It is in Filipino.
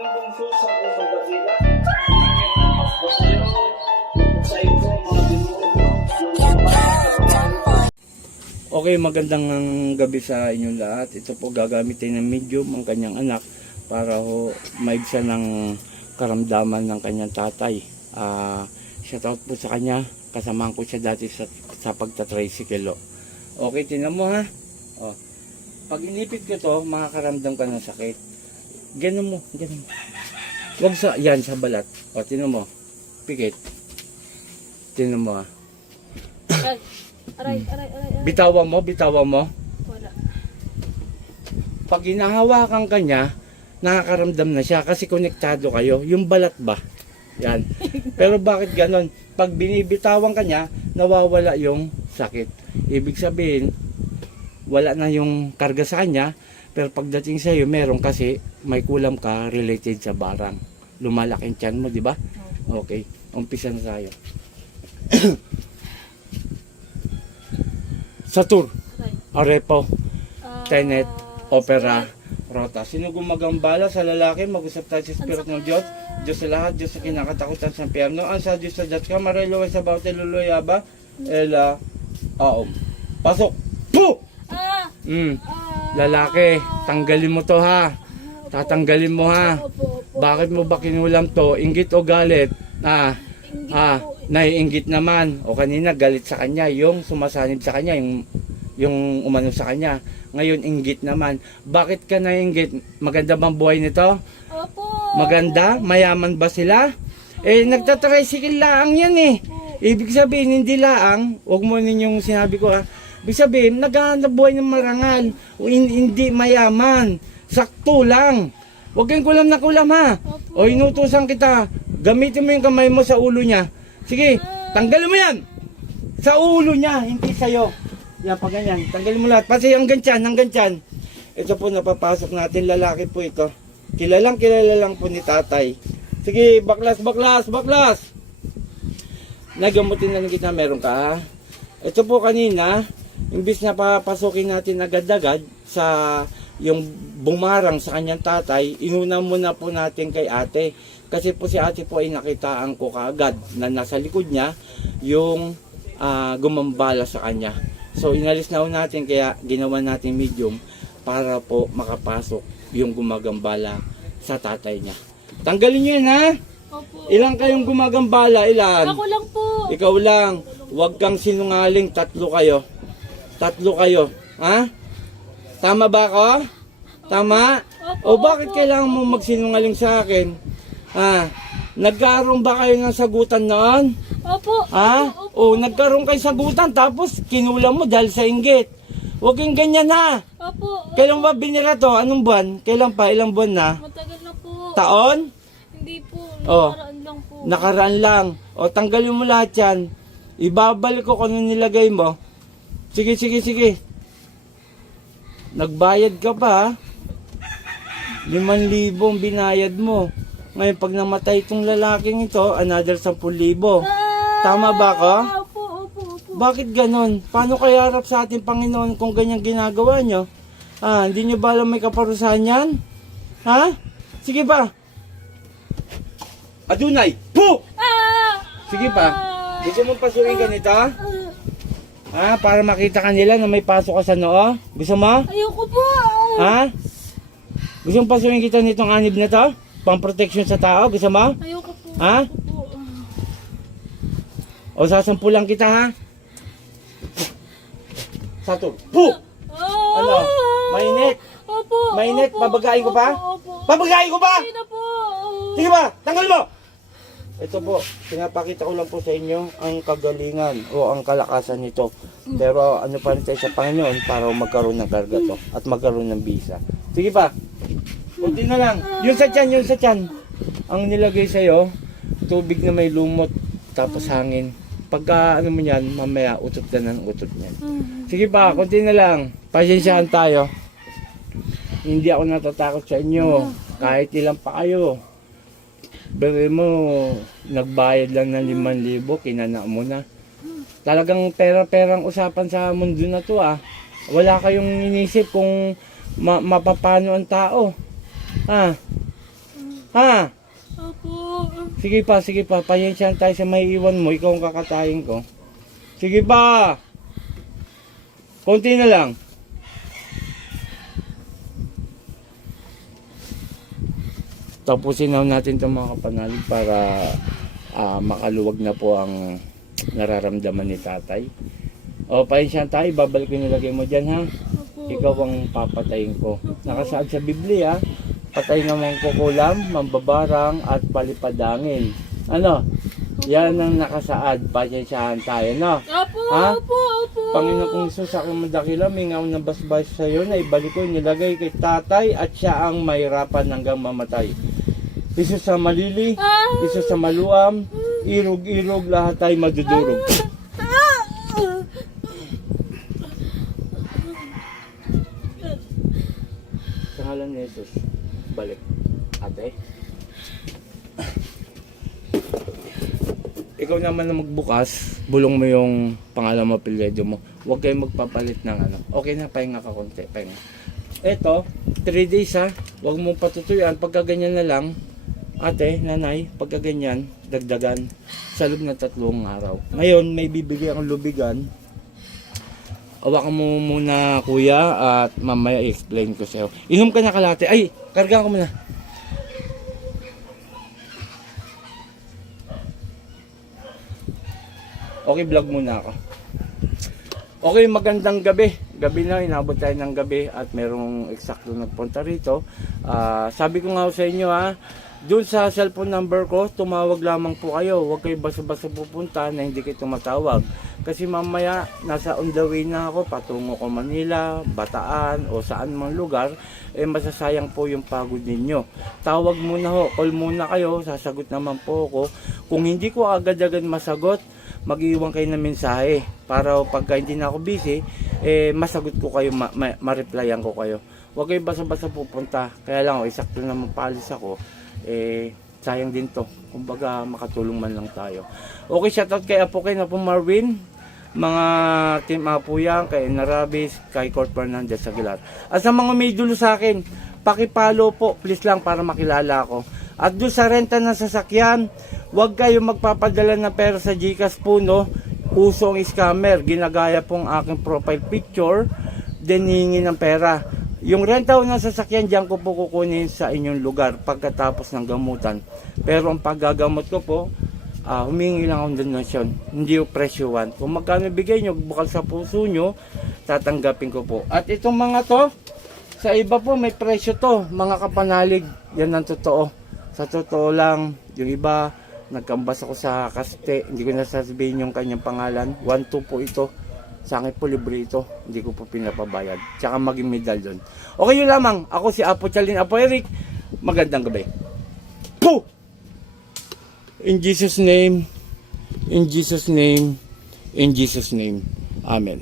aming bungso sa pusong Batila. Basta yun, sa ito, mga demonyo, yung okay, magandang gabi sa inyong lahat. Ito po gagamitin ng medium ang kanyang anak para ho maigsa ng karamdaman ng kanyang tatay. Shout out po sa kanya. Kasamahan ko siya dati sa pagta-tricycle. Okay, tinan mo ha. Pag inipit ko to, makakaramdam ka ng sakit. Ganun mo, ganun. Huwag sa, yan, sa balat. Tinan mo. Pikit. Tinan mo ha. Aray. Bitawan mo. Wala. Pag hinahawakan ka niya, nakakaramdam na siya kasi konektado kayo. Yung balat ba? Yan. Pero bakit ganon? Pag binibitawan ka niya, nawawala yung sakit. Ibig sabihin, wala na yung karga sa kanya, pero pagdating sa iyo, meron kasi may kulam ka related sa barang. Lumalaki ang tiyan mo, di ba? Okay, umpisa na tayo. Satur, Arepo, Tenet, Opera, Rota. Sino gumagambala sa lalaki? Mag-usap tayo sa Spirit ng Diyos. Diyos sa lahat, Diyos sa kinakatakutan sa impyerno. Ang sa Diyos sa Diyos ka, Marelo sa Baute Luluyaba, Ela, Aom. Pasok! Puh! Lalaki, tanggalin mo to ha. Tatanggalin mo ha. Bakit mo ba kinulam to? Inggit o galit? Naiinggit naman. O kanina galit sa kanya, yung sumasanib sa kanya, yung umano sa kanya. Ngayon inggit naman. Bakit ka naiinggit? Maganda bang buhay nito? Opo. Maganda? Mayaman ba sila? Nagtatricycle lang yan eh. Ibig sabihin hindi lang, huwag mo ninyong sinabi ko ha. Ibig sabihin, naghahanap buhay ng marangal. Hindi mayaman. Sakto lang. Huwag kang kulam na kulam ha. O inutusan kita. Gamitin mo yung kamay mo sa ulo niya. Sige, tanggalin mo yan. Sa ulo niya, hindi sa'yo. Yan, pag ganyan. Tanggalin mo lahat. Kasi hanggang tiyan. Ito po, napapasok natin. Lalaki po ito. Kilala lang po ni tatay. Sige, baklas. Nagamutin na kita, meron ka ha. Ito po kanina, imbis na papasukin natin agad-agad sa yung bumarang sa kanyang tatay, inuna muna po natin kay ate. Kasi po si ate po ay nakitaan ko kaagad na nasa likod niya yung gumambala sa kanya. So inalis na natin, kaya ginawa natin medium para po makapasok yung gumagambala sa tatay niya. Tanggalin niyo yan ha. Opo. Ilan kayong gumagambala? Ilan? Ako lang po. Ikaw lang. Huwag kang sinungaling. 3 kayo. Ha? Tama ba ako? Tama? O bakit kailangan mo magsinungaling sa akin? Nagkaroon ba kayo ng sagutan noon? Opo. O nagkaroon kayo sagutan tapos kinulam mo dahil sa inggit. Huwag kang ganyan ha. Opo. Kailan ba binira to? Anong buwan? Kailan pa? Ilang buwan na? Matagal na po. Taon? Hindi po. Oh. Nakaraan lang po. Nakaraan lang. O tanggalin mo lahat yan. Ibabalik ko kung ano nilagay mo. Sige. Nagbayad ka pa ha? 5,000 binayad mo. Ngayon pag namatay itong lalaking ito, another 10,000. Tama ba ako? Opo. Bakit ganon? Paano kaya harap sa ating Panginoon kung ganyan ginagawa nyo? Hindi nyo ba alam may kaparusahan yan? Ha? Sige pa. Adunay! Puh! Sige pa. Gusto mong pasukin ka nito? Para makita kanila na may pasok ka sa noo? Gusto mo? Ayoko po. Gusto mong pasukin kita nitong anib na to? Pang protection sa tao? Gusto mo? Ayoko po. Opo. O sasampulan kita ha? Sato. Puh! Ano? Mainit? Opo. Mainit? Babagain ko pa? Opo. Babagain ko pa? Hindi na po. Sige ba? Tanggal mo! Ito po, pinapakita ko lang po sa inyo ang kagalingan o ang kalakasan nito. Pero ano pa rin tayo sa Panginoon para magkaroon ng karga to at magkaroon ng visa. Sige pa. Kunti na lang. Yung sa tiyan. Ang nilagay sa'yo, tubig na may lumot tapos hangin. Pagka ano mo yan, mamaya utot ka ng utot niyan. Sige pa, kunti na lang. Pasensyahan tayo. Hindi ako natatakot sa inyo. Kahit ilang pa kayo. Pero mo, nagbayad lang ng 5,000, kinana mo na. Talagang pera-perang usapan sa mundo na to Wala kayong inisip kung mapapano ang tao. Ha? Opo. Sige pa. Pasensyahan tayo sa may iwan mo. Ikaw ang kakatayin ko. Sige pa. Konti na lang. Tapusin na natin itong mga kapanalig para makaluwag na po ang nararamdaman ni tatay. O, pasensyahan tayo. Babalik ko yung nilagay mo dyan, ha? Opo. Ikaw ang papatayin ko. Nakasaad sa Biblia, patay ng mangkukulam, mambabarang at palipadangin. Ano? Yan ang nakasaad. Pasensyahan tayo, no? Opo, Ha? opo. Panginoon kong Isus, sa aking madakila, mingaw na basbas sa iyo na ibalik ko, nilagay kay tatay at siya ang mahirapan hanggang mamatay. Isus sa malili, Isus sa maluam, irog-irog, lahat ay madudurog. Sa ngalan ni Jesus, balik. Ate? Ikaw naman na magbukas, bulong mo yung pangalan mo, apelyido mo. Huwag kayong magpapalit ng ano. Okay na, pahinga ka konti, pahinga. Eto, 3 days ha. Huwag mong patutuyuan. Pagka ganyan na lang, ate, nanay, pagka ganyan, dagdagan sa loob ng 3 araw. Ngayon, may bibigay akong lubigan. Awakan mo muna, kuya, at mamaya i-explain ko sa'yo. Inom ka na kalate. Ay, karga ko muna. Okay, vlog muna ako. Okay, magandang gabi. Gabi na, inabot tayo ng gabi at merong eksakto nagpunta rito. Sabi ko nga sa inyo doon sa cellphone number ko, tumawag lamang po kayo. Huwag kayo basta-basta pupunta na hindi kayo tumatawag. Kasi mamaya, nasa on the way na ako, patungo ko Manila, Bataan, o saan mang lugar, masasayang po yung pagod ninyo. Tawag muna ho, call muna kayo, sasagot naman po ako. Kung hindi ko agad-agad masagot, mag-iwan kayo ng mensahe para pagka hindi na ako busy, masagot ko kayo, ma-replyan ko kayo. Huwag kayo basta-basta pupunta. Kaya lang, isakto na magpaalis ako, sayang din to. Kumbaga, makatulong man lang tayo. Okay, shoutout kay Apo, kay Apo Marvin, mga team Apo yan, kay Narabis, kay Court Fernandez Aguilar. At sa mga may dulo sa akin, pakipalo po, please lang para makilala ako. At doon sa renta ng sasakyan, huwag kayo magpapadala ng pera sa GCash po, no? Uso ang scammer. Ginagaya pong aking profile picture, then hihingi ng pera. Yung renta ng sasakyan, diyan ko po kukunin sa inyong lugar pagkatapos ng gamutan. Pero ang paggagamot ko po, humingi lang akong donasyon. Hindi yung presyuhan. Kung magkano bigay nyo, bukal sa puso nyo, tatanggapin ko po. At itong mga to, sa iba po may presyo to. Mga kapanalig, yan ang totoo. Sa totoo lang, yung iba, nagkambas ako sa kaste, hindi ko nasasabihin yung kanyang pangalan. 1-2 po ito. Sa akin po libre ito, hindi ko po pinapabayad. Tsaka maging medal doon. Okay, yun lamang. Ako si Apo Chalin, Apo Eric. Magandang gabi. Puh! In Jesus' name, in Jesus' name, in Jesus' name. Amen.